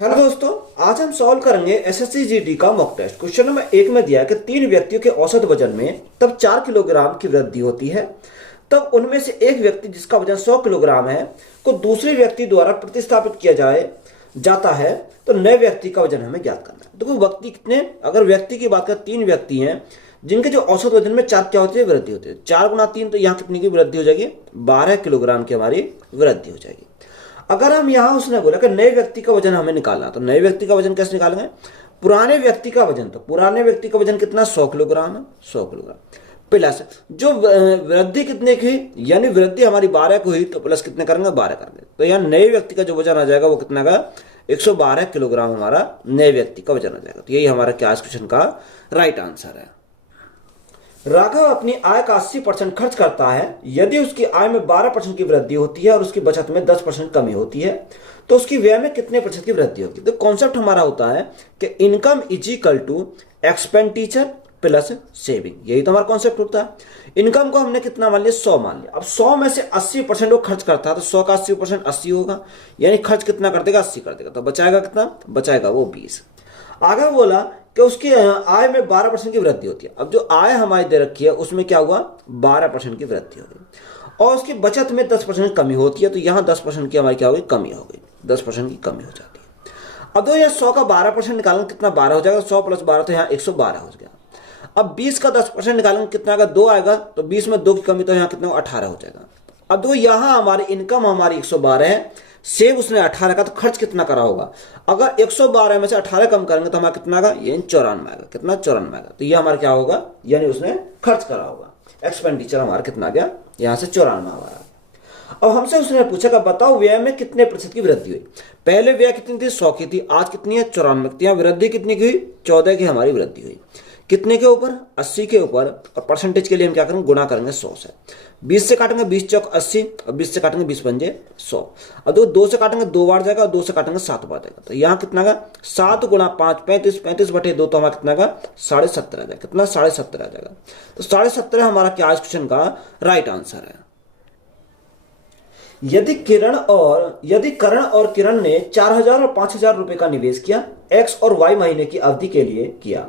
Hello दोस्तों, आज हम सॉल्व करेंगे एसएससी जीडी का मॉक टेस्ट। क्वेश्चन नंबर 1 में दिया है कि 3 व्यक्तियों के औसत वजन में तब 4 किलोग्राम की वृद्धि होती है, तब उनमें से एक व्यक्ति जिसका वजन 100 किलोग्राम है को दूसरे व्यक्ति द्वारा प्रतिस्थापित किया जाता है, तो नए व्यक्ति का वजन हमें ज्ञात करना है। देखो व्यक्ति कितने, अगर व्यक्ति की बात करें 3 व्यक्ति हैं जिनके जो औसत वजन में 4 क्या होती है, वृद्धि होती है। 4 गुना 3 तो यहाँ कितनी की वृद्धि हो जाएगी, 12 किलोग्राम की हमारी वृद्धि हो जाएगी। अगर हम यहां उसने बोला कि नए व्यक्ति का वजन हमें निकालना, तो नए व्यक्ति का वजन कैसे निकालेंगे, पुराने व्यक्ति का वजन, तो पुराने व्यक्ति का वजन कितना 100 किलोग्राम है, 100 किलोग्राम प्लस जो वृद्धि कितने की, यानी वृद्धि हमारी 12 को हुई तो प्लस कितने करेंगे, 12 करेंगे। तो यहाँ नए व्यक्ति का जो वजन आ जाएगा वो कितना का 112 किलोग्राम हमारा नए व्यक्ति का वजन आ जाएगा। तो यही हमारा क्या इस क्वेश्चन का राइट आंसर है। राघव अपनी आय का 80% खर्च करता है। यदि उसकी आय में 12% की वृद्धि होती है और उसकी बचत में 10% कमी होती है, तो उसकी व्यय में कितने प्रतिशत की वृद्धि होगी। तो कॉन्सेप्ट हमारा होता है कि income is equal to expenditure plus saving, यही तो हमारा कॉन्सेप्ट होता है। इनकम को हमने कितना मान लिया, 100 मान लिया। अब 100 में से 80% वो खर्च करता है, तो 100 का 80% 80 होगा, यानी खर्च कितना कर देगा, 80 कर देगा। तो बचाएगा कितना, बचाएगा वो 20। आगे बोला कि उसकी आय में 12% की वृद्धि होती है। अब जो आय हमारी दे रखी है उसमें क्या हुआ, 12% की वृद्धि हो गई, और उसकी बचत में 10% कमी होती है। तो यहाँ 10% की हमारी क्या हो गई, कमी हो गई, 10% की कमी हो जाती है। अब तो यहाँ 100 का 12% निकालेंगे कितना, 12 हो जाएगा, 100 प्लस 12 तो यहाँ 112 हो गया। अब 20 का 10% निकालेंगे कितना आएगा, 2 आएगा, तो 20 में 2 की कमी तो यहाँ कितना 18 हो जाएगा। अब दो यहाँ हमारी इनकम हमारी 112 है, सेव उसने 18 का, तो खर्च कितना करा होगा। अगर 112 में से 18 कम करेंगे तो हमारा कितना आएगा, ये 94 आएगा, कितना 94 आएगा। तो ये हमारा क्या होगा, यानी उसने खर्च करा होगा। एक्सपेंडिचर हमारा कितना गया, यहाँ से 94 आया। अब हमसे उसने पूछा कि बताओ व्यय में कितने प्रतिशत की वृद्धि हुई। पहले व्यय कितनी थी, 100 की थी, आज कितनी है, 94। यहाँ वृद्धि कितनी की हुई, 14 की हमारी वृद्धि हुई। कितने के ऊपर, 80 के ऊपर, और परसेंटेज के लिए हम क्या करेंगे, गुणा करेंगे 100 से। 20 से काटेंगे 20 चौक 80, और 20 से काटेंगे 20 पंजे 100। अब 2 से काटेंगे 2 बार जाएगा, और 2 से काटेंगे 7 बार जाएगा। तो यहाँ कितना का 7 गुणा 5 35, 35 बटे 2 तो हमारा कितना का 70.5 आ जाएगा, कितना 70.5 आ जाएगा। तो 70.5 हमारा क्या इस क्वेश्चन का राइट आंसर है। यदि करण और किरण ने 4000 और 5000 रुपए का निवेश किया, एक्स और वाई महीने की अवधि के लिए किया।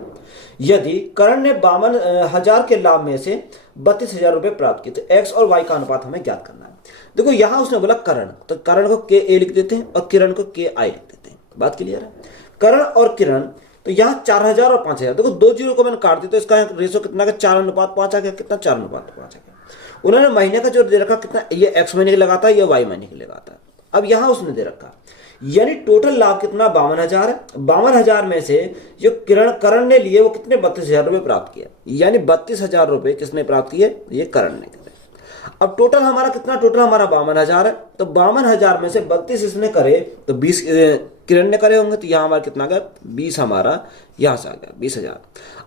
यदि करण ने 52,000 के लाभ में से 32,000 रुपए प्राप्त किए, तो एक्स और वाई का अनुपात हमें ज्ञात करना है। देखो यहां उसने बोला करण, तो करण को के ए लिख देते हैं और किरण को के आई लिख देते हैं। बात क्लियर है। करण और किरण, तो यहाँ 4000 और 5000, देखो 2 जीरो को मैंने काट दिया, तो इसका रेशो कितना का 4:5 आ गया, कितना 4:5 आ गया। उन्होंने महीने का जो दे रखा कितना, ये एक्स महीने के लगाता है, ये वाई महीने के लगाता है। अब यहां उसने दे रखा, यानी टोटल लाभ कितना 52,000 है। 52,000 में से जो करण ने लिए वो कितने 32,000 रुपए प्राप्त किए, यानी 32,000 रुपए किसने प्राप्त किए, ये करण ने किए। अब टोटल हमारा कितना, टोटल हमारा 52,000 है। तो 52,000 में से 32 इसने करे तो 20 किरण ने करे होंगे, तो यहाँ हमारा कितना गया 20, हमारा यहां से आ गया 20,000।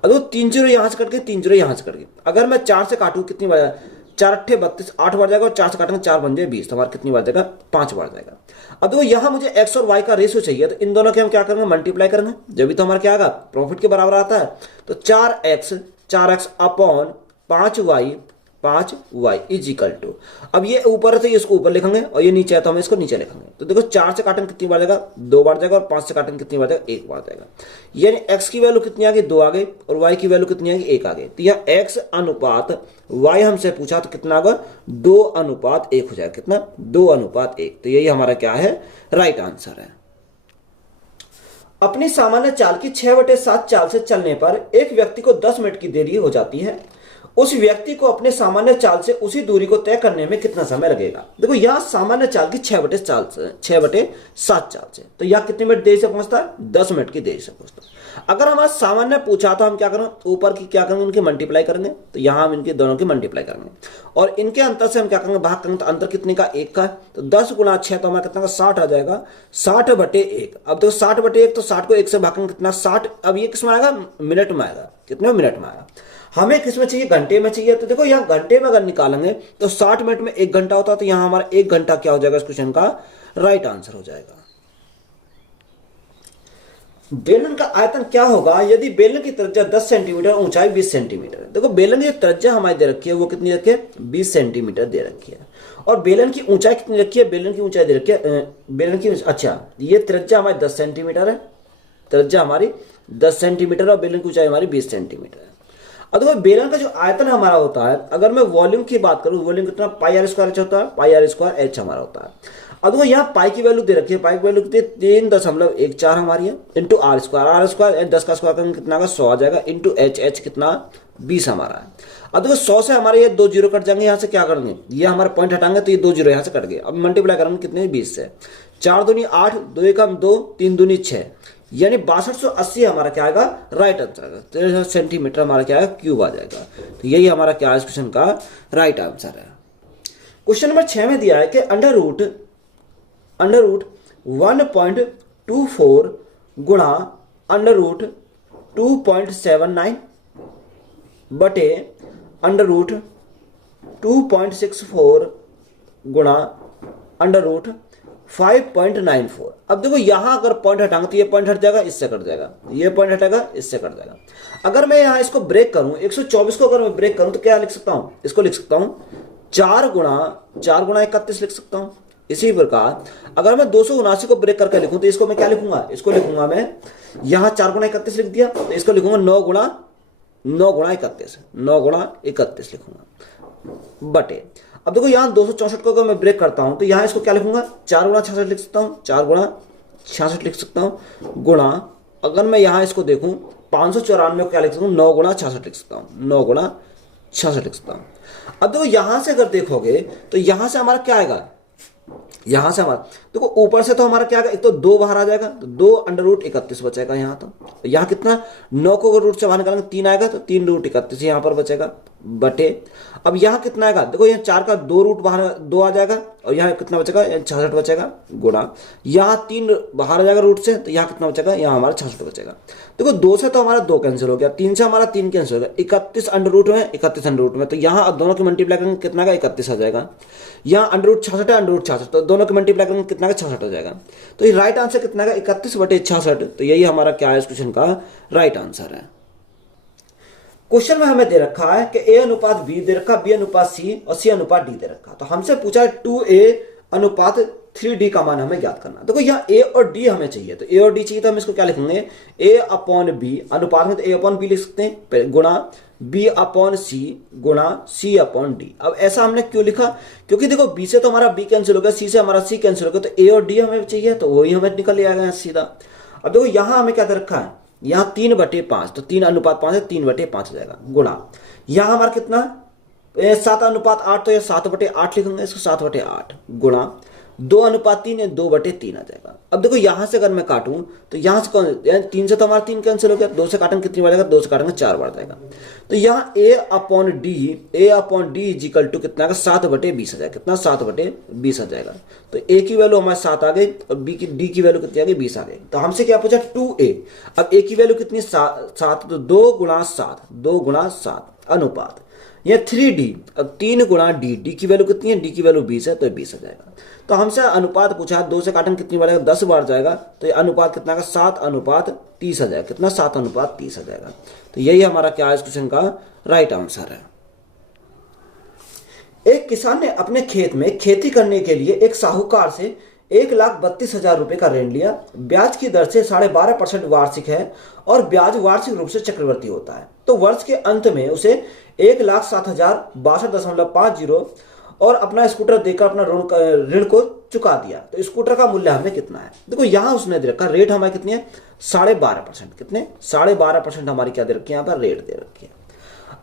अब 3 जीरो यहां से कट गए, 3 जीरो यहां से कट गए। अगर मैं 4 से काटू कितनी बार, 4 अट्ठे 32, 8 बार जाएगा, और 4 से काटेंगे 4 बन जाए 20, तो हमारा कितनी बार जाएगा, 5 बार जाएगा। अब देखो यहां मुझे एक्स और वाई का रेशियो चाहिए, तो इन दोनों के हम क्या करेंगे, मल्टीप्लाई करेंगे, जब भी तो हमारा क्या आएगा, प्रॉफिट के बराबर आता है। तो 4x upon 5y is equal to, अब ये ऊपर है तो ये इसको ऊपर लिखेंगे, और ये नीचे है तो हम इसको नीचे लिखेंगे। तो देखो 4 से काटेंगे कितनी बार जाएगा, 2 बार जाएगा, और 5 से काटेंगे कितनी बार जाएगा, 1 बार जाएगा। यानी x की वैल्यू कितनी आ गई, 2 आ गई, और y की वैल्यू कितनी आ गई, 1 आ गई। तो यह x अनुपात y हमसे पूछा, तो कितना होगा 2:1 हो जाएगा, कितना 2:1। तो यही हमारा क्या है, राइट आंसर है। अपनी सामान्य चाल की 6/7 चाल से चलने पर एक व्यक्ति को 10 मिनट की देरी हो जाती है। उस व्यक्ति को अपने सामान्य चाल से उसी दूरी को तय करने में कितना समय लगेगा। देखो यहां सामान्य चाल की 6/7 चाल से, तो यहां कितनी मिनट देरी से पहुंचता है, 10 मिनट की देरी से पहुंचता है। अगर हमारा सामान्य पूछा तो हम क्या करेंगे, ऊपर की क्या करेंगे, इनकी मल्टीप्लाई करेंगे। तो यहां हम इनके दोनों की मल्टीप्लाई करेंगे, और इनके अंतर से हम क्या करेंगे, भाग करेंगे। तो अंतर कितने का, 1 का। तो 10 गुणा 6 तो हमारा कितना का 60 आ जाएगा, 60/1। अब देखो 60/1, तो 60 को 1 से भागेंगे कितना 60। अब ये किसमें आएगा, मिनट में आएगा, कितने मिनट में आएगा। हमें किसमें चाहिए, घंटे में चाहिए। तो देखो यहाँ घंटे में अगर निकालेंगे तो 60 मिनट में 1 घंटा होता है, तो यहाँ हमारा 1 घंटा क्या हो जाएगा, इस क्वेश्चन का राइट आंसर हो जाएगा। बेलन का आयतन क्या होगा यदि बेलन की त्रिज्या 10 सेंटीमीटर, ऊंचाई 20 सेंटीमीटर है। देखो बेलन की त्रिज्या हमारी दे रखी है वो कितनी रखी है, 20 सेंटीमीटर दे रखी है। और बेलन की ऊंचाई कितनी रखी है, बेलन की ऊंचाई दे रखी है, बेलन की, अच्छा ये त्रिज्या हमारी 10 सेंटीमीटर है, त्रिज्या हमारी 10 सेंटीमीटर और बेलन की ऊंचाई हमारी 20 सेंटीमीटर है। अब देखो बेलन का जो आयतन हमारा होता है, अगर मैं वॉल्यूम की बात करूं, वॉल्यूम कितना पाई आर स्क्वायर एच होता है, पाई आर स्क्वायर एच हमारा होता है। अब देखो यहाँ पाई की वैल्यू दे रखी है, पाई की वैल्यू कितनी 3.14 हमारी है, इंटू आर स्क्वायर 10 का स्क्वायर करेंगे कितना का 100 आ जाएगा, इंटू एच कितना 20 हमारा है। अब देखो 100 से हमारे ये 2 जीरो कट जाएंगे, यहाँ से क्या करेंगे, ये हमारा पॉइंट हटाएंगे तो ये 2 जीरो यहाँ से कट गए। अब मल्टीप्लाई करेंगे कितने 20 से, 4 दूनी 8, 2 एकम 2, 3 दूनी 6, यानी 6280 हमारा क्या आएगा, राइट आंसर आएगा। 13 सेंटीमीटर हमारा क्या आएगा, क्यूब आ जाएगा। तो यही हमारा क्या है इस क्वेश्चन का राइट आंसर है। क्वेश्चन नंबर 6 में दिया है कि अंडर रूट 1.24 गुणा अंडर रूट 2.79 बटे अंडर रूट 2.64 गुणा अंडर रूट 5.94। अब देखो यहां अगर पॉइंट हटाऊंगा तो ये पॉइंट हट जाएगा, इससे कट जाएगा, ये पॉइंट हटेगा, इससे कट जाएगा। अगर मैं यहां इसको ब्रेक करूं, 124 को अगर मैं ब्रेक करूं तो क्या लिख सकता हूं, इसको लिख सकता हूं 4 गुणा 31 लिख सकता हूं। इसी प्रकार अगर मैं 279 को ब्रेक करके लिखूं तो इसको मैं क्या लिखूंगा, इसको लिखूंगा मैं यहां 4 गुणा 31 लिख दिया, तो इसको लिखूंगा 9 गुणा 31 लिखूंगा बटे। अब देखो यहां 264 को अगर मैं ब्रेक करता हूं तो यहां इसको क्या लिखूंगा, 4 गुणा 66 लिख सकता हूं, 4 गुणा 66 लिख सकता हूं, गुणा अगर मैं यहां इसको देखूं 594 को क्या लिख सकता हूं, 9 गुणा 66 लिख सकता हूं, 9 गुणा 66 लिख सकता हूं। अब देखो यहां से अगर देखोगे तो यहां से हमारा क्या आएगा, यहां से हमारा देखो ऊपर से तो हमारा क्या आएगा, एक तो 2 बाहर आ जाएगा, तो 2 अंडर रूट 31 बचेगा यहाँ। तो यहाँ कितना 9 को अगर रूट से बाहर निकालेंगे 3 आएगा, तो 3 रूट 31 यहाँ पर बचेगा बटे। अब यहाँ कितना आएगा, देखो यहाँ 4 का 2 रूट बाहर 2 आ जाएगा, और यहाँ कितना बचेगा, 66 बचेगा, गुणा यहाँ 3 बाहर आ जाएगा रूट से, तो यहाँ कितना बचेगा, यहाँ हमारा 66 बचेगा। देखो 2 से तो हमारा 2 कैंसिल हो गया, 3 से हमारा 3 कैंसिल हो गया, 31 अंडर रूट में 31 अंडर रूट में, तो यहाँ अब दोनों की मल्टीप्लाई करेंगे कितना का 31 आ जाएगा। यहाँ अंडर रूट 66 है, अंडर रूट 66, तो दोनों की मल्टीप्लाई करेंगे कितना का 66 हो जाएगा। तो ये राइट आंसर कितना का 31 बटे 66, तो यही हमारा क्या है इस क्वेश्चन का राइट आंसर है। क्वेश्चन में हमें दे रखा है कि ए अनुपात बी दे रखा, बी अनुपात सी और सी अनुपात डी दे रखा। तो हमसे पूछा है 2a अनुपात 3d का मान हमें ज्ञात करना। देखो यहाँ a और d हमें चाहिए, तो a और d चाहिए तो हम इसको क्या लिखेंगे, a अपॉन b, अनुपात में तो a अपॉन b लिख सकते हैं, गुणा b अपॉन c गुणा c अपॉन d। अब ऐसा हमने क्यों लिखा, क्योंकि देखो b से तो हमारा b कैंसिल हो गया, c से हमारा c कैंसिल हो गया, तो a और d हमें चाहिए, तो वही हमें निकल आएगा सीधा। अब देखो यहाँ हमें क्या दे रखा है, यहाँ 3/5, तो 3 अनुपात 5 है, 3/5 हो जाएगा, गुणा यहाँ हमारा कितना 7 अनुपात 8, तो ये 7/8 लिखूंगा, इसको 7/8 गुणा 2 अनुपात 3 है, 2/3 आ जाएगा। अब देखो यहां से अगर मैं काटूं तो यहां से कौन, 3 से तो हमारा 3 कैंसिल हो गया, 2 से काटेंगे कितनी बढ़ जाएगा, 2 से काटेंगे 4 बढ़ जाएगा। तो यहाँ a upon D is equal to कितना का 7/20 आ जाएगा, कितना 7/20 आ जाएगा। तो a की वैल्यू हमारे 7 आ गई और d की वैल्यू कितनी आ गई 20 आ गई। तो हमसे क्या पूछा 2a, अब a की वैल्यू कितनी 7, तो 2 गुणा 7 अनुपात ये 3d, अब 3 गुणा डी की वैल्यू कितनी है, डी की वैल्यू 20 है, तो 20 आ जाएगा। तो हमसे अनुपात पूछा है, 2 से काटेंगे कितनी बढ़ेगा 10 बार जाएगा, तो ये अनुपात कितना का 7/30 आ जाएगा, कितना 7/30 आ जाएगा। तो यही हमारा क्या है इस क्वेश्चन का राइट आंसर है। एक किसान ने अपने खेत में खेती करने के लिए एक साहूकार से 1,32,000 रुपए का ऋण लिया। ब्याज की दर से 12.5% वार्षिक है और ब्याज वार्षिक रूप से चक्रवृद्धि होता है। तो वर्ष के अंत में उसे 1,07,062.50 और अपना स्कूटर देकर अपना ऋण को चुका दिया। तो स्कूटर का मूल्य हमें कितना है, देखो यहां उसने दे रखा रेट हमारी कितनी है 12.5%, कितने 12.5% हमारी क्या दे रखी है, यहाँ पर रेट दे रखी है।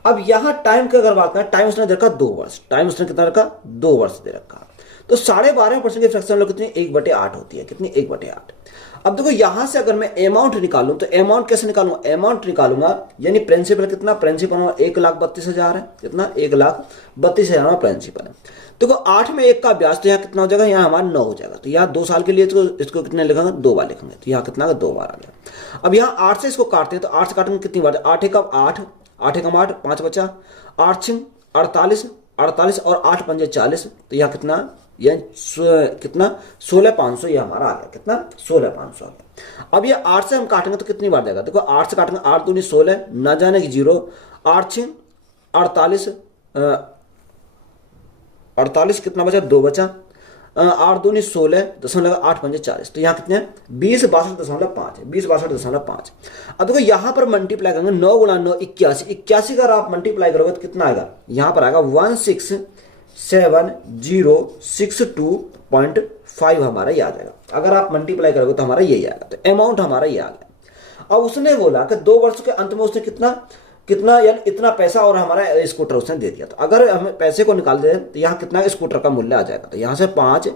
अब यहाँ टाइम की अगर बात करें, टाइम उसने दे रखा 2 वर्ष, टाइम उसने कितना रखा 2 वर्ष दे रखा। तो 12.5% की फ्रैक्शन कितनी 1/8 होती है, कितनी 1/8। अब देखो यहां से अगर मैं अमाउंट निकालूं तो अमाउंट कैसे निकालूंगा, अमाउंट निकालूंगा यानी प्रिंसिपल कितना, प्रिंसिपल 1,32,000 है, कितना 1,32,000 प्रिंसिपल है। देखो 8 में 1 का ब्याज, तो यहाँ कितना हो जाएगा, यहाँ हमारा 9 हो जाएगा। तो यहाँ 2 साल के लिए इसको कितने लिखेंगे 2 बार लिखेंगे, तो यहाँ कितना 2 बार आ गया। अब यहाँ 8 से इसको काटते हैं, तो 8 से काटेंगे कितनी बार, 8 एकम 8, 8 एकम 8 5 बचा, 8 6 48 और 8 पंजे 40, तो यहाँ कितना कितना 16,500 ये हमारा आ गया, कितना 16,500 आ गया। अब ये 8 से हम काटेंगे तो कितनी बार देगा, देखो 8 से काटेंगे, 8 दूनी 16, न जाने की 0, 8 6 48, 48 कितना बचा, 2 बचा, 8 दूनी 16,8 तो यहाँ कितने 20,62.5 है, 20,62.5। अब देखो यहाँ पर मल्टीप्लाई करेंगे 9 गुणा 9 81, 81 का आप मल्टीप्लाई करोगे तो कितना आएगा, यहाँ पर आएगा 167,062.5 हमारा ये आ जाएगा। अगर आप मल्टीप्लाई करोगे तो हमारा यही आएगा, तो अमाउंट हमारा ये आ गया। अब उसने बोला कि 2 वर्ष के अंत में उसने कितना कितना यानी इतना पैसा और हमारा स्कूटर उसने दे दिया। तो अगर हम पैसे को निकाल दे तो यहाँ कितना स्कूटर का मूल्य आ जाएगा, तो यहाँ से 5,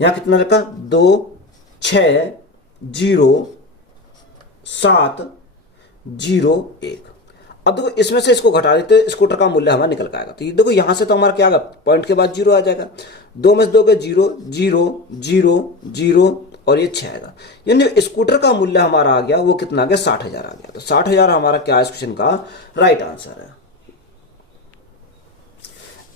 यहाँ कितना रखा 2,6,0,7,0,1। अब देखो इसमें से इसको घटा देते स्कूटर का मूल्य हमारा निकल आएगा। तो ये देखो यहाँ से तो हमारा क्या आएगा, पॉइंट के बाद 0 आ जाएगा, 2 में से 2 के 0 0 0 0 और ये 6 आएगा, यानी स्कूटर का मूल्य हमारा आ गया वो कितना आ गया 60,000 आ गया। तो 60,000 हमारा क्या है इस क्वेश्चन का राइट आंसर है।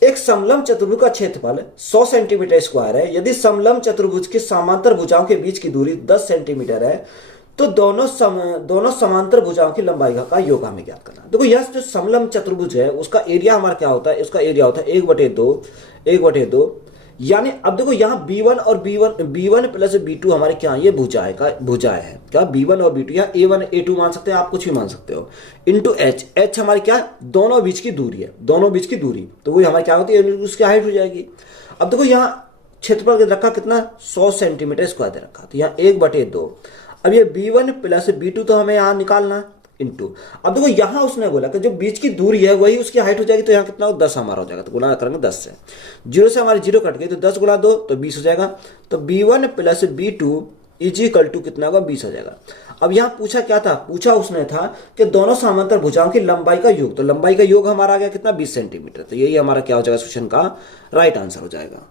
एक समलंब चतुर्भुज का क्षेत्रफल 100 सेंटीमीटर स्क्वायर है। यदि समलंब चतुर्भुज की समांतर भुजाओं के बीच की दूरी 10 सेंटीमीटर है तो दोनों समांतर भुजाओं की लंबाई का योग हमें ज्ञात करना है। देखो यह जो समलंब चतुर्भुज है उसका एरिया हमारा क्या होता है, इसका एरिया होता है 1/2 यानी अब देखो यहाँ B1 और B1 प्लस B2 हमारे क्या ये भुजाएं है क्या, B1 और B2 या A1 A2 मान सकते हैं आप, कुछ भी मान सकते हो, इंटू H हमारी क्या दोनों बीच की दूरी है, दोनों बीच की दूरी, तो वो हमारी क्या होती है उसकी हाइट हो जाएगी। अब देखो यहाँ क्षेत्रफल रखा कितना 100 सेंटीमीटर स्क्वायर दे रखा, तो यहाँ 1/2। अब ये B1 प्लस B2 तो हमें यहाँ निकालना इंटू, अब देखो यहाँ उसने बोला कि जो बीच की दूरी है वही उसकी हाइट हो जाएगी, तो यहाँ कितना हो 10 हमारा हो जाएगा, तो गुणा करेंगे 10 से, 0 से हमारी 0 कट गई तो 10 गुणा 2 तो 20 हो जाएगा। तो B1 plus B2 equal to कितना होगा 20 हो जाएगा। अब यहाँ पूछा क्या था, पूछा उसने था कि दोनों समांतर भुजाओं की लंबाई का योग, तो लंबाई का योग हमारा आ गया कितना 20 सेंटीमीटर, तो यही हमारा क्या हो जाएगा क्वेश्चन का राइट आंसर हो जाएगा।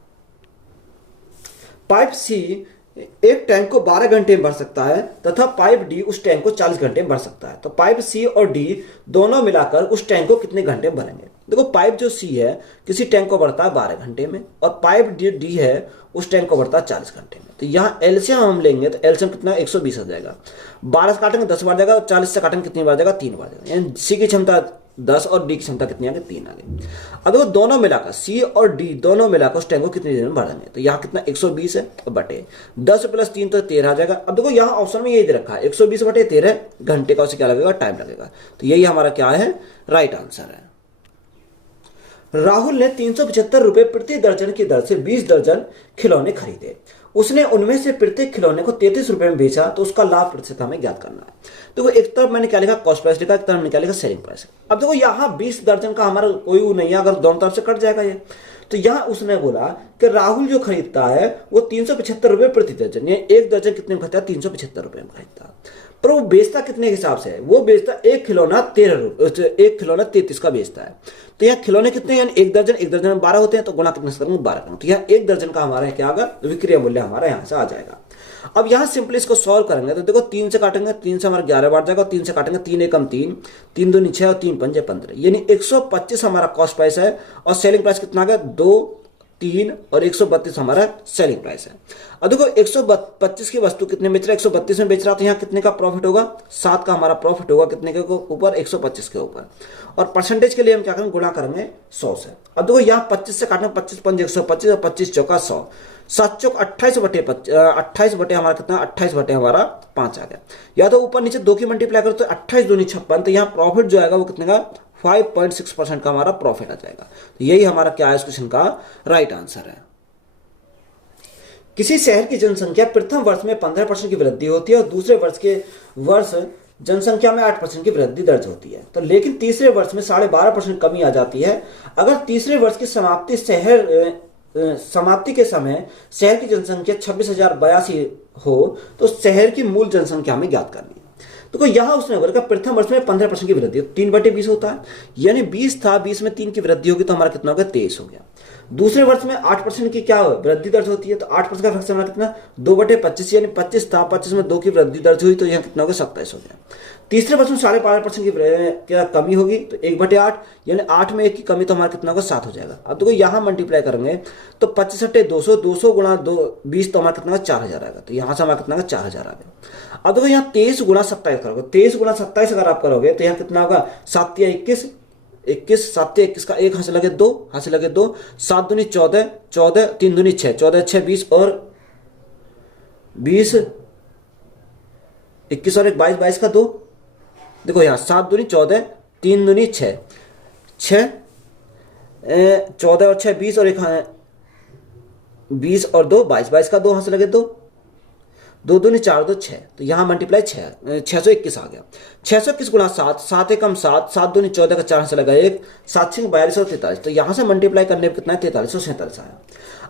पाइप सी एक टैंक को 12 घंटे में भर सकता है तथा पाइप डी उस टैंक को 40 घंटे में भर सकता है, तो पाइप सी और डी दोनों मिलाकर उस टैंक को कितने घंटे में भरेंगे। देखो पाइप जो सी है किसी टैंक को भरता है 12 घंटे में और पाइप डी है उस टैंक को भरता है 40 घंटे में, तो यहाँ एलसीएम हम लेंगे तो एलसीएम कितना 120 हो जाएगा, 12 से काटेंगे 10 बार जाएगा, 40 से काटेंगे कितनी बार जाएगा 3 बार जाएगा, यानी सी की क्षमता 10 और डी की क्षमता कितनी आ गई 3 आ गई। अब देखो दोनों मिलाकर सी और डी दोनों मिलाकर उस टैंक को कितनी देर में भरेंगे, तो यहाँ कितना 120 है बटे 10 प्लस 3 तो 13 आ जाएगा। अब देखो यहाँ ऑप्शन में यही दे रखा है 120 बटे 13 घंटे का, उसे क्या लगेगा टाइम लगेगा, तो यही हमारा क्या है राइट आंसर है। राहुल ने 375 रुपए प्रति दर्जन की दर से 20 दर्जन खिलौने खरीदे, उसने उनमें से प्रत्येक खिलौने को 33 रुपए में बेचा, तो उसका लाभ प्रतिशत हमें ज्ञात करना है। देखो एक तरफ मैंने क्या लिखा कॉस्ट प्राइस लिखा, एक तरफ मैंने क्या लिखा सेलिंग प्राइस। अब देखो यहाँ 20 दर्जन का हमारा कोई नहीं है, अगर दोनों तरफ से कट जाएगा ये, तो यहाँ उसने बोला कि राहुल जो खरीदता है वो 375 रुपए प्रति दर्जन, ये एक दर्जन कितने में खरीदता है 375 रुपए में खरीदता है, पर वो बेचता कितने के हिसाब से है, वो बेचता एक खिलौना 13 रुपए, एक खिलौना 33 का बेचता है। तो यहाँ खिलौने कितने यानी एक दर्जन में 12 होते हैं, तो गुणा कितने से करेंगे 12 करेंगे, तो यहाँ एक दर्जन का हमारा क्या आएगा विक्रय मूल्य हमारा यहाँ से आ जाएगा। अब यहाँ सिंपली इसको सॉल्व करेंगे तो देखो 3 से काटेंगे, 3 से हमारा 11 बार जाएगा, 3 से काटेंगे 3 एकम 3, 3 दूनी 6 और 3 पंजे 15, यानी 125 हमारा कॉस्ट प्राइस है और सेलिंग प्राइस कितना आ गया 2 3 और 132 हमारा सेलिंग प्राइस है। अब देखो 125 की वस्तु कितने बेच रहा है 132 में बेच रहा, तो यहाँ कितने का प्रॉफिट होगा 7 का हमारा प्रॉफिट होगा, कितने के ऊपर 125 के ऊपर, और परसेंटेज के लिए हम क्या करेंगे गुणा करेंगे 100 से। अब देखो यहाँ 25 से काटना 25 पंजे 125 और 25 चौका 100, 7 चौक 28 बटे हमारा कितना 28 बटे हमारा 5 आ गया, या तो ऊपर नीचे 2 की मल्टीप्लाई करो तो 28 दूनी 56, तो यहाँ प्रॉफिट जो आएगा वो कितने का 5.6% का हमारा प्रॉफिट आ जाएगा, तो यही हमारा क्या है इस क्वेश्चन का राइट आंसर है। किसी शहर की जनसंख्या प्रथम वर्ष में 15% की वृद्धि होती है और दूसरे वर्ष जनसंख्या में 8% की वृद्धि दर्ज होती है, तो लेकिन तीसरे वर्ष में 12.5% कमी आ जाती है। अगर तीसरे वर्ष की समाप्ति के समय शहर की जनसंख्या 26,082 हो तो शहर की मूल जनसंख्या हमें ज्ञात करनी है। तो यहाँ उसने बोला कि प्रथम वर्ष में 15% की वृद्धि, 3/20 होता है, यानी 20 था, 20 में 3 की वृद्धि होगी तो हमारा कितना होगा, 23 हो गया। दूसरे वर्ष में 8% की क्या वृद्धि दर्ज होती है, तो 8% का फ्रैक्शन हमारा कितना, 2/25, यानी 25 था, 25 में 2 की वृद्धि दर्ज हुई तो यहाँ कितना होगा, 27 हो गया। तीसरे वर्ष में 5.5% की क्या कमी होगी, तो 1/8, यानी 8 में 1 की कमी तो हमारा कितना होगा, 7 हो जाएगा। अब देखो यहाँ मल्टीप्लाई करेंगे तो 25 × 200, 200 गुणा 20 तो हमारा कितना होगा, 4000 आएगा। तो यहाँ से हमारा कितना होगा, 4000 आ गया। अब देखो यहाँ 23 × 27 करोगे, 23 × 27 अगर आप करोगे तो यहाँ कितना होगा, 7 या 21, 21, 7 या 21 का 1 हाथ से लगे 2, हाथ से लगे 2, 7 दूनी 14, 14, 3 दूनी 6, 14 6 20 और 20, 21 और 1 22, 22 का 2, देखो यहाँ 7 दूनी 14, 3 दूनी 6, 6, 14 और 6 20 और 1 20 और 2 22, 22 का 2 हाथ से लगे 2, 2 दूनी 4, 2 6, तो यहाँ मल्टीप्लाई 621 आ गया। 621 गुणा 7, 7 एकम 7, 7 दूनी 14 का 4 से लगा 1, 7 6 42 और 43, तो यहाँ से मल्टीप्लाई करने पर कितना है, 4347 आया।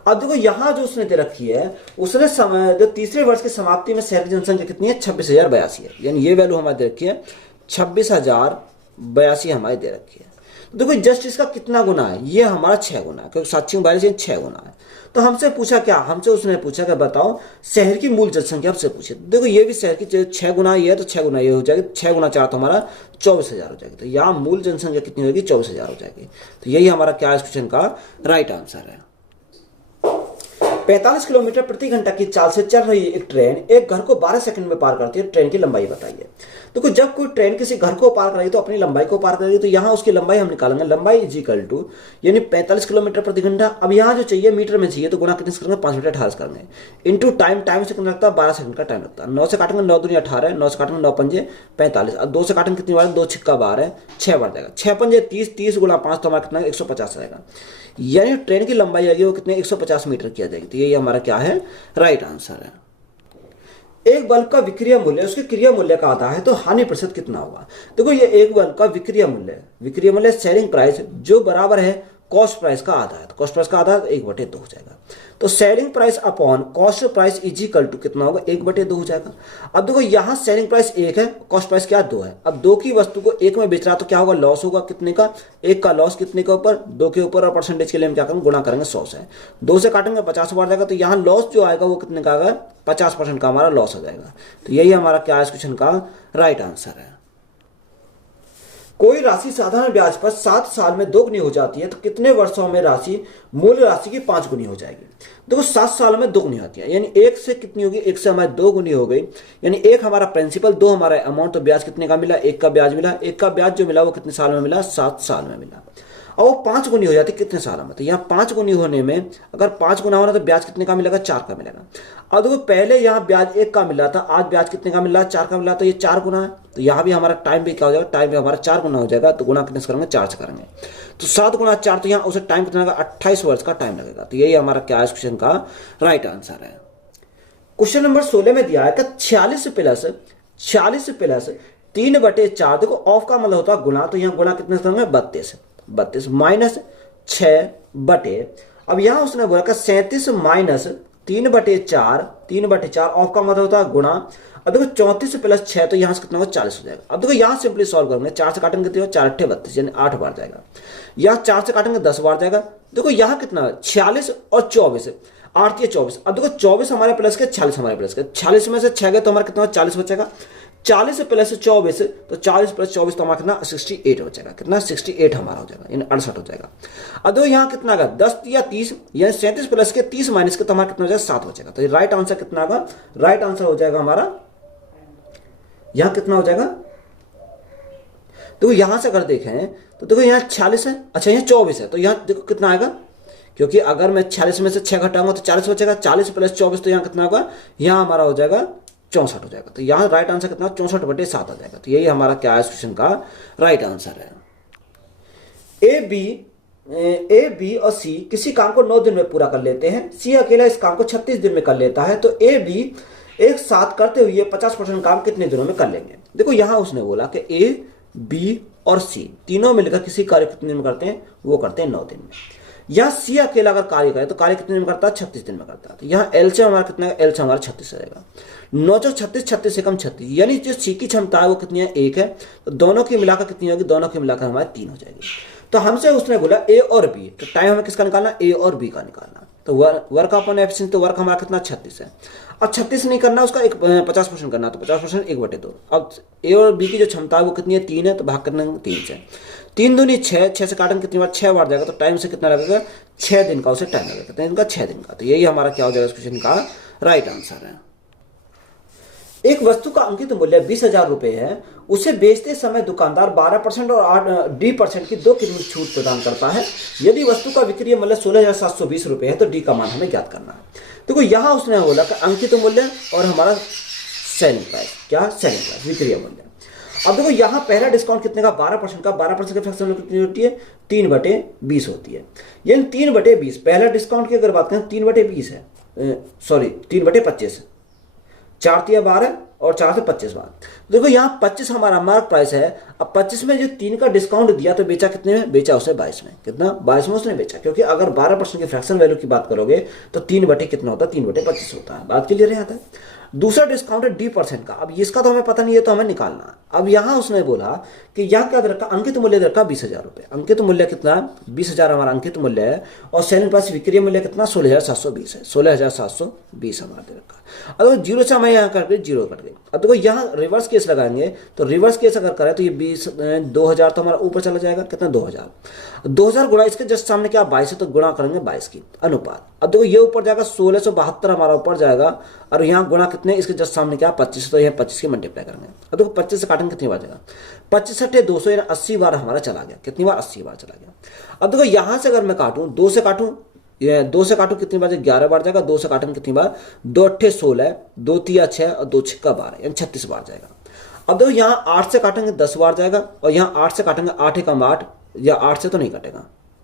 अब देखो यहाँ जो उसने दे रखी है, उसने जो तीसरे वर्ष की समाप्ति में शहर की जनसंख्या कितनी है, 26,082 है, यानी ये वैल्यू हमारी दे रखी है 26,082 हमारी दे रखी है। देखो जस्ट इसका कितना गुना है, ये हमारा 6 गुना है, क्योंकि 7 6 42 6 गुना है। तो हमसे पूछा क्या, हमसे उसने पूछा कि बताओ शहर की मूल जनसंख्या, हमसे पूछे। देखो ये भी शहर की 6 गुना ये है तो 6 गुना ये हो जाएगी, 6 गुना 4 तो हमारा 24,000 हो जाएगी। तो यहाँ मूल जनसंख्या कितनी होगी, 24,000 हो जाएगी। तो यही हमारा क्या इस क्वेश्चन का राइट आंसर है। 45 किलोमीटर प्रति घंटा की चाल से चल रही एक ट्रेन एक घर को 12 सेकंड में पार करती है, ट्रेन की लंबाई बताइए। देखो जब कोई ट्रेन किसी घर को पार करेगी तो अपनी लंबाई को पार करेगी, तो यहाँ उसकी लंबाई हम निकालेंगे, लंबाई इज इक्वल टू यानी 45 किलोमीटर प्रति घंटा। अब यहाँ जो चाहिए मीटर में चाहिए तो गुणा कितने से करेंगे, 5 बटे 18 करेंगे, इंटू टाइम, टाइम से कितना लगता है, 12 सेकंड का टाइम लगता है। 9 से काटेंगे 9 दूनी 18, 9 से काटेंगे 9 पंजे 45, अब 2 से काटेंगे कितनी बार, 2 छिक्का 12, 6 बार जाएगा, 6 पंजे 30, 30 गुणा 5 तो हमारा कितना 150 आएगा, यानी ट्रेन की लंबाई आएगी वो कितने 150 मीटर किया जाएगी। तो यही हमारा क्या है, राइट आंसर है। एक बल्ब का विक्रिय मूल्य उसके क्रिया मूल्य का आधा है तो हानि प्रतिशत कितना होगा। देखो ये एक बल्ब का विक्रिय मूल्य सेलिंग प्राइस जो बराबर है कॉस्ट प्राइस का आधा है, तो कॉस्ट प्राइस का आधा 1/2 हो जाएगा। तो selling price upon cost price is equal to कितना होगा, 1/2 हो जाएगा। अब देखो यहाँ सेलिंग प्राइस 1 है, कॉस्ट प्राइस क्या 2 है। अब 2 की वस्तु को 1 में बेच रहा तो क्या होगा, लॉस होगा, कितने का, 1 का लॉस कितने के ऊपर, 2 के ऊपर, और परसेंटेज के लिए हम क्या करेंगे, गुणा करेंगे 100 से, 2 से काटेंगे 50 बार जाएगा, तो यहाँ लॉस जो आएगा वो कितने का आएगा, 50% का हमारा लॉस हो जाएगा। तो यही हमारा क्या इस क्वेश्चन का राइट आंसर है। कोई राशि साधारण ब्याज पर 7 साल में 2 गुनी हो जाती है तो कितने वर्षों में राशि मूल राशि की 5 गुनी हो जाएगी। देखो 7 साल में 2 गुनी होती है, यानी 1 से कितनी होगी, 1 से हमारी 2 गुनी हो गई, यानी 1 हमारा प्रिंसिपल, 2 हमारा अमाउंट, तो ब्याज कितने का मिला, 1 का ब्याज मिला। 1 का ब्याज जो मिला वो कितने साल में मिला, 7 साल में मिला। और वो 5 गुनी हो जाती है कितने साल में, तो यहाँ 5 गुनी होने में अगर 5 गुना होना तो ब्याज कितने का मिलेगा, 4 का मिलेगा। अब देखो पहले यहाँ ब्याज 1 का मिला था, आज ब्याज कितने का मिला, 4 का मिला, तो ये 4 गुना है। तो यहाँ भी हमारा टाइम भी क्या हो जाएगा, टाइम भी हमारा 4 गुना हो जाएगा, तो गुना कितने से करेंगे, 4 से करेंगे, तो 7 गुना 4, तो यहाँ उसे टाइम कितना लगेगा, 28 वर्ष का टाइम लगेगा। तो यही हमारा क्या है इस क्वेश्चन का राइट आंसर है। क्वेश्चन नंबर 16 में दिया है कि 46 प्लस 3/4, देखो ऑफ का मतलब होता है गुना, तो यहाँ गुना कितने से करेंगे, 32 माइनस 6/, अब यहां उसने बोला कि 37 माइनस 3/4 ऑफ का मतलब होता है गुणा। अब देखो 34 प्लस 6 तो यहां से कितना होगा, 40 हो जाएगा। अब देखो यहां सिंपली सॉल्व करेंगे, 4 से काटेंगे कितने, 4 8 32, यानी 8 बार जाएगा। यहां 4 से काटेंगे 10 बार जाएगा। देखो यहां कितना है, 46 और 24, 8 या 24। अब देखो 24 हमारे प्लस के, 46 हमारे प्लस के, 46 में से 6 गए तो हमारा कितना 40 बचेगा। 40 प्लस 24 तो 40 प्लस 24 तो हमारा कितना 68 हो जाएगा, कितना 68 हमारा हो जाएगा, यानी 68 हो जाएगा। अब देखो यहाँ कितना होगा, 10 या 30, यानी 37 प्लस के 30 माइनस के तो हमारा कितना हो जाएगा, 7 हो जाएगा। तो ये राइट आंसर कितना होगा, राइट आंसर हो जाएगा हमारा यहाँ कितना हो जाएगा। देखो यहां से अगर देखें तो देखो यहाँ 46 है, अच्छा यहाँ 24 है, तो यहाँ देखो कितना आएगा, क्योंकि अगर मैं 46 में से 6 घटाऊंगा तो 40 बचेगा। 40 प्लस 24 तो यहाँ कितना होगा, यहाँ हमारा हो जाएगा 64 हो जाएगा। तो यहाँ राइट आंसर कितना, 64/7 आ जाएगा। तो यही हमारा क्या है क्वेश्चन का राइट आंसर है। ए बी और सी किसी काम को 9 दिन में पूरा कर लेते हैं, सी अकेला इस काम को 36 दिन में कर लेता है, तो ए बी एक साथ करते हुए 50% काम कितने दिनों में कर लेंगे। देखो यहां उसने बोला कि ए बी और सी तीनों मिलकर किसी कार्य कितने दिन में करते हैं, वो करते हैं 9 दिन में। यहाँ सी अकेला अगर कार्य करे तो कार्य कितने दिन में करता है, 36 दिन में करता है। तो यहाँ एलसीएम हमारा कितना है, एलसीएम हमारा 36 रहेगा। 9 चौक 36, 36 से कम 36, यानी जो सी की क्षमता है वो कितनी है, 1 है। तो दोनों की मिलाकर कितनी होगी, दोनों की मिलाकर हमारे 3 हो जाएगी। तो हमसे उसने बोला ए और बी, तो टाइम हमें किसका निकालना, ए और बी का निकालना। तो वर्क अपॉन एफिशिएंसी, तो वर्क हमारा कितना 36 है। अब 36 नहीं करना, उसका 50% करना, तो 50% 1/2। अब ए और बी की जो क्षमता है वो कितनी है, 3 है, तो भाग करना 3 से। 3 दूनी 6, 6 से काटेंगे कितनी बार, 6 बार जाएगा। तो टाइम से कितना लगेगा, 6 दिन का उसे टाइम लगेगा, कितने दिन का, 6 दिन का। तो यही हमारा क्या हो जाएगा इस क्वेश्चन का राइट आंसर है। एक वस्तु का अंकित मूल्य 20,000 रुपए है, उसे बेचते समय दुकानदार 12% और 8% की 2 किलो छूट प्रदान करता है। यदि वस्तु का विक्रय मूल्य 16,720 रुपए है तो डी का मान हमें ज्ञात करना है। देखो यहाँ उसने बोला कि अंकित मूल्य और हमारा सेलिंग प्राइस, क्या सेलिंग प्राइस, विक्रय मूल्य। अब देखो यहाँ पहला डिस्काउंट कितने का, 12% का। 12% की फ्रैक्शन कितनी होती है, 3/20 होती है, यानी 3/20। पहला डिस्काउंट की अगर बात करें 3/20 है, सॉरी 3/25, 4 × 12 और 4 से 25 बार। देखो यहाँ 25 हमारा मार्क प्राइस है। अब 25 में जो 3 का डिस्काउंट दिया तो बेचा कितने में, बेचा उसे 22 में। कितना, 22 में उसने बेचा, क्योंकि अगर 12% की फ्रैक्शन वैल्यू की बात करोगे तो 3/ कितना होता है, 3/25 होता है। बात क्लियर है। दूसरा डिस्काउंट है D% का। अब इसका तो हमें पता नहीं है, तो हमें निकालना है। अब यहाँ उसने बोला कि यहाँ क्या रखा, अंकित मूल्य रखा 20,000 रुपए। अंकित मूल्य कितना, 20,000 हमारा अंकित मूल्य है, और सेलिंग प्राइस विक्रय मूल्य कितना, 16,720 है। 16,720 हमारा दे रखा। अब 0 से हमें यहाँ करके 0 कट गई। अब देखो यहाँ रिवर्स केस लगाएंगे, तो रिवर्स केस अगर करें तो ये 2,000 तो हमारा ऊपर चला जाएगा, कितना, 2,000 गुणा इसके जस्ट सामने क्या 22 है, तो गुणा करेंगे 22 की अनुपात। अब देखो ये ऊपर जाएगा, 1672 हमारा ऊपर जाएगा, और यहाँ गुणा कितने, इसके जस्ट सामने क्या 25, तो यहाँ 25 की मल्टीप्लाई करेंगे। अब देखो 25 से काटेंगे कितनी बार जाएगा, 25 × 200, यानी 80 बार हमारा चला गया। कितनी बार, 80 बार चला गया। अब देखो यहाँ से अगर मैं काटूं, 2 से काटूं, ये 2 से काटूं कितनी बार, 11 बार जाएगा। 2 से काटेंगे कितनी बार, 2 × 8 = 16, 2 × 3 = 6 और 2 × 6 = 12, यानी 36 बार जाएगा। अब देखो यहाँ 8 से काटेंगे 10 बार जाएगा, और यहाँ 8 से काटेंगे 8 × 8, या 8 से तो नहीं कटेगा,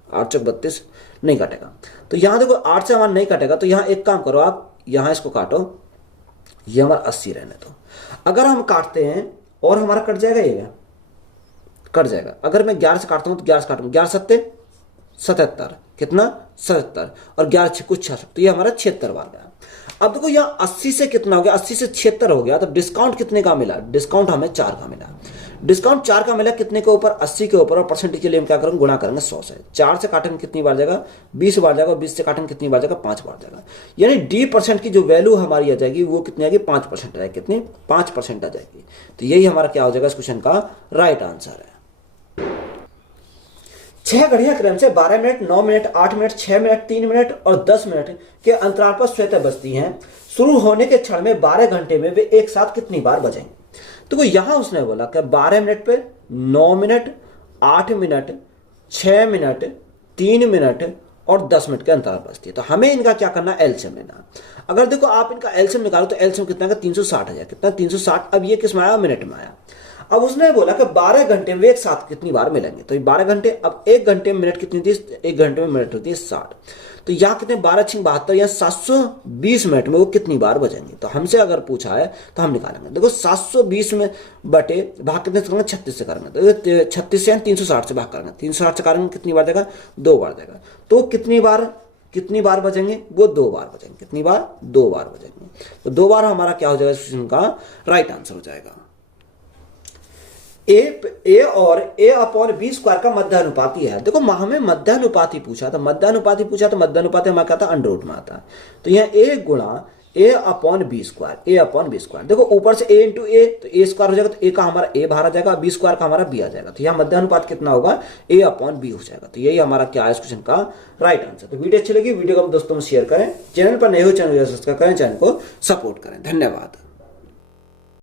8 × 32 नहीं कटेगा। तो यहाँ देखो 8 से हमारा नहीं कटेगा, तो यहाँ एक काम करो, आप यहाँ इसको काटो, ये हमारा 80 रहने दो। अगर हम काटते हैं और हमारा कट जाएगा, ये कट जाएगा। अगर मैं 11 से काटता हूँ तो 11 से काटूंगा, 11 × 7 = 77, कितना, 77, और 11 × 6 = 66, तो ये हमारा 76 बार गया। अब देखो यहाँ 80 से कितना हो गया, 80 से 76 हो गया। तो डिस्काउंट कितने का मिला, डिस्काउंट हमें 4 का मिला। डिस्काउंट 4 का मिला, कितने के ऊपर, 80 के ऊपर, और परसेंटेज के लिए हम क्या करेंगे, गुणा करेंगे 100 से। 4 से काटेंगे कितनी बार जाएगा, 20 बार जाएगा, और 20 से काटेंगे कितनी बार जाएगा, 5 बार जाएगा। यानी D% की जो वैल्यू हमारी आ जाएगी वो कितनी आएगी, 5% आ जाएगी। कितनी, 5% आ जाएगी। तो यही हमारा क्या हो जाएगा इस क्वेश्चन का राइट आंसर है। 6 घड़ियां क्रम से 12 minute, 9 minute, 8 minute, 6 minute, 3 minute और 10 मिनट के अंतराल पर स्वतः बजती हैं। शुरू होने के क्षण में 12 घंटे में वे एक साथ कितनी बार बजेंगे। तो यहां उसने बोला कि 12 मिनट पे 9 मिनट, 8 मिनट, 6 मिनट, 3 मिनट और 10 मिनट के अंतराल पर बजती है। तो हमें इनका क्या करना है, एलसीएम लेना। अगर देखो आप इनका एलसीएम निकालो तो एलसीएम कितना का 360 है। कितना, 360। अब ये किस में आया, मिनट में आया। अब उसने बोला कि 12 घंटे में एक साथ कितनी बार मिलेंगे। तो 12 घंटे, अब 1 घंटे में मिनट कितनी थी, 1 घंटे में मिनट होती है 60। तो यहाँ कितने, 12 × 6 = 72, या 720 मिनट में वो कितनी बार बजेंगे। तो हमसे अगर पूछा है तो हम निकालेंगे। देखो 720 में बटे भाग कितने से करेंगे, 36 से करेंगे। तो 36 से 360 से भाग करेंगे, 360 से करेंगे कितनी बार जाएगा, 2 बार जाएगा। तो कितनी बार बजेंगे, वो 2 बार बजेंगे। कितनी बार, 2 बार बजेंगे। तो 2 बार हमारा क्या हो जाएगा, इस क्वेश्चन का राइट आंसर हो जाएगा। ए और A/B² का मध्यानुपाती है। देखो हमें मध्यानुपाती पूछा, तो मध्यानुपाती हमारा क्या था, अंडर में आता है। तो यहाँ A गुणा A/B²। देखो ऊपर से A × A, तो A² हो जाएगा, तो A का हमारा A बाहर आ जाएगा, B² का हमारा B आ जाएगा। तो यहाँ मध्यानुपात कितना होगा, A/B हो जाएगा। तो यही हमारा क्या है इस क्वेश्चन का राइट आंसर। तो वीडियो अच्छी लगी, वीडियो को दोस्तों में शेयर करें। चैनल पर नए हो चैनल को सब्सक्राइब करें, चैनल को सपोर्ट करें। धन्यवाद।